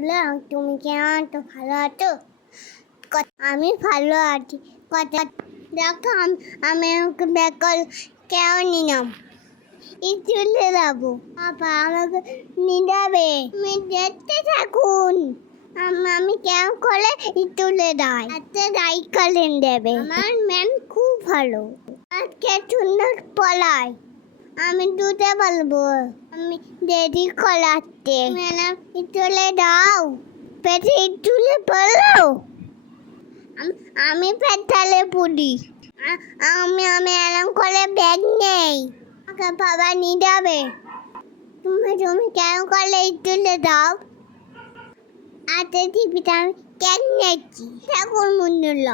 বন্ধুরা তুমি কেমন তো ভালো আছো? আমি ভালো আছি। কথা দেখো, আম- আমি আমাকে বেকল কেউ নিলাম স্কুলে যাব। বাবা আমাকে নিয়ে যাবে তুমি দেখতে থাকুন। আম- আমি কেমন করে স্কুলে যাই হাতে সাইকেলেন দেবে। আমার ম্যাম খুব ভালো। আজকে সুন্দর পলায়। আমি দুটো বলব। আমি দেরি করাতে। ম্যাডাম তুলে দাও। পেটে তুলে পড়ল আম- পেটালে আ- আমি আমি এরম করে ব্যাগ নেই। আমাকে বাবা নিয়ে যাবে তুমি তুমি কেন করলে তুলে দাও? আতে টিভিটা আমি কেন নিচ্ছি ঠাকুর মন্দির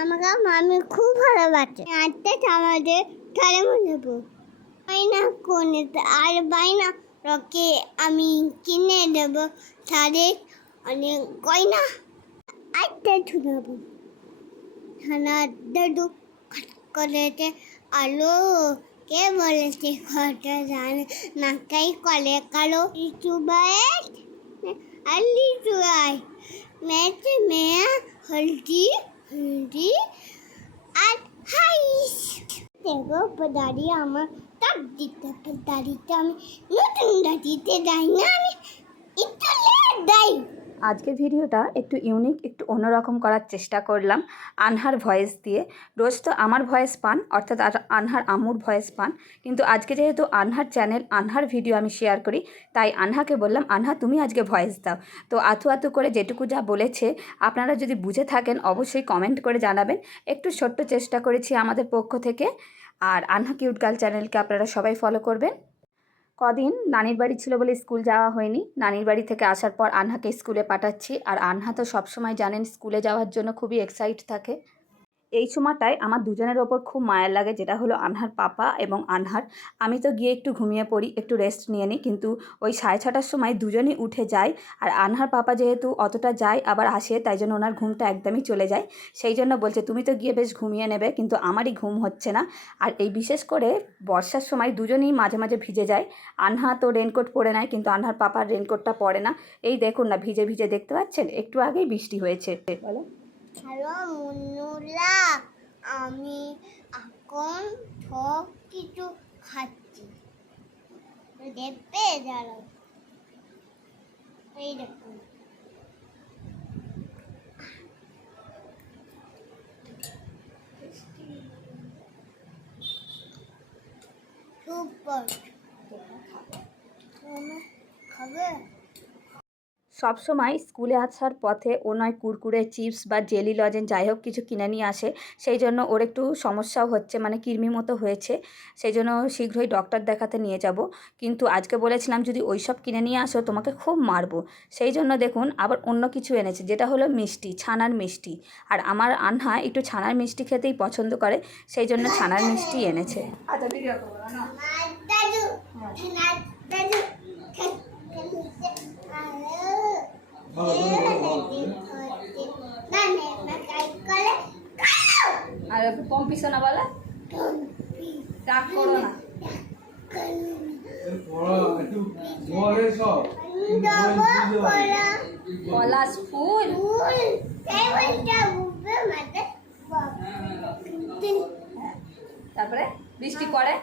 আমাকে মামি খুব ভালোবাসে। আজকে আমাদের তাহলে মনে পড়ো বাইনা কোনে আর বাইনা রকে আমি কিনে দেব তাদের অনেক গয়না আটটা শুনাবো খানা দাদু করেছে আলো কে বলেছে ঘরটা জানে নাকাই কলে কালো লিচু বায়ের আর লিচু আয় মেয়েছে মেয়া হলদি হলদি আর হাইস দেখো দাঁড়িয়ে আমার দিতে আমি নতুন না, আমি একটু লেট যাই আজকের ভিডিওটা একটু ইউনিক একটু অন্যরকম করার চেষ্টা করলাম আনহার ভয়েস দিয়ে। রোজ তো আমার ভয়েস পান, অর্থাৎ আনহার আমুর ভয়েস পান, কিন্তু আজকে যেহেতু আনহার চ্যানেল আনহার ভিডিও আমি শেয়ার করি, তাই আনহাকে বললাম, আনহা, তুমি আজকে ভয়েস দাও। তো আতু আতু করে যেটুকু যা বলেছে, আপনারা যদি বুঝে থাকেন, অবশ্যই কমেন্ট করে জানাবেন। একটু ছোট্ট চেষ্টা করেছি আমাদের পক্ষ থেকে। আর আনহা কিউট গার্ল চ্যানেলকে আপনারা সবাই ফলো করবেন। কদিন নানির বাড়ি ছিল বলে স্কুল যাওয়া হয়নি। নানির বাড়ি থেকে আসার পর আনহাকে স্কুলে পাঠাচ্ছি। আর আনহা তো সবসময় জানেন স্কুলে যাওয়ার জন্য খুবই এক্সাইট থাকে। এই সময়টায় আমার দুজনের ওপর খুব মায়া লাগে, যেটা হলো আনহার পাপা এবং আনহার। আমি তো গিয়ে একটু ঘুমিয়ে পড়ি, একটু রেস্ট নিয়ে নিই, কিন্তু ওই সাড়ে ছটার সময় দুজনই উঠে যায় আর আনহার পাপা যেহেতু অতটা যায়, আবার আসে, তাই জন্য ওনার ঘুমটা একদমই চলে যায়। সেই জন্য বলছে, তুমি তো গিয়ে বেশ ঘুমিয়ে নেবে, কিন্তু আমারই ঘুম হচ্ছে না। আর এই বিশেষ করে বর্ষার সময় দুজনেই মাঝে মাঝে ভিজে যায়। আনহা তো রেনকোট পরে নেয়, কিন্তু আনহার পাপার রেনকোটটা পরে না। এই দেখুন না, ভিজে ভিজে দেখতে পাচ্ছেন? একটু আগেই বৃষ্টি হয়েছে। বলো। হ্যালো মুন্নুরা আমি এখন সব কিছু খাচ্ছি। দেখবে দাঁড়াও। এই দেখুন সুপার খাবে? সব সময় স্কুলে আসার পথে ও নয় কুরকুরে চিপস বা জেলি লজেন যাই হোক কিছু কিনে নিয়ে আসে। সেই জন্য ওর একটু সমস্যাও হচ্ছে মানে কৃমি মতো হয়েছে। সেই জন্য শীঘ্রই ডক্টর দেখাতে নিয়ে যাব। কিন্তু আজকে বলেছিলাম যদি ওই সব কিনে নিয়ে আসো তোমাকে খুব মারবো। সেই জন্য দেখুন আবার অন্য কিছু এনেছে যেটা হলো মিষ্টি ছানার মিষ্টি। আর আমার আনহা একটু ছানার মিষ্টি খেতেই পছন্দ করে সেই জন্য ছানার মিষ্টি এনেছে। আচ্ছা ভিডিও করব না? দাদু আর বলে। রাগ করো না। পলাশ ফুল। তারপরে বৃষ্টি পড়ে।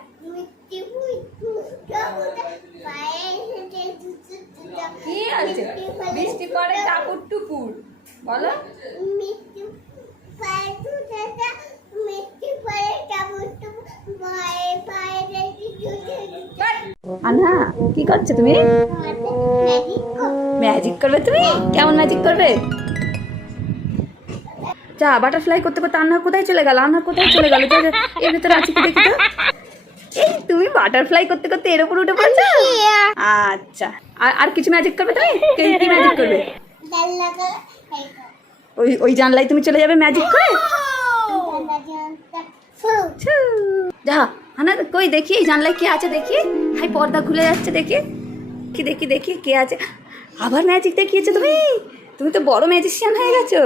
কি আছে বৃষ্টি পড়ে টাপুর টুপুর বলো। আনা কি করছ তুমি? ম্যাজিক করবে তুমি? কেমন ম্যাজিক করবে? যা বাটারফ্লাই করতে করতে আন্না কোথায় চলে গেল? আন্না কোথায় চলে গেল? এর ভিতরে আছে কি দেখি তো? এই তুমি বাটারফ্লাই করতে করতে এর উপর উঠে পড়ছো? আচ্ছা। আর আর কিছু ম্যাজিক করবে তুমি? কি- ম্যাজিক করবে? ওই ওই জানলায় তুমি চলে যাবে ম্যাজিক করে? যা আনা কই দেখি এই জানলায় কে আছে দেখি? হাই পর্দা খুলে যাচ্ছে দেখি। কি দেখি দেখি কে আছে? আবার ম্যাজিক দেখিয়েছো তুমি? তুমি তো বড় ম্যাজিশিয়ান হয়ে গেছো।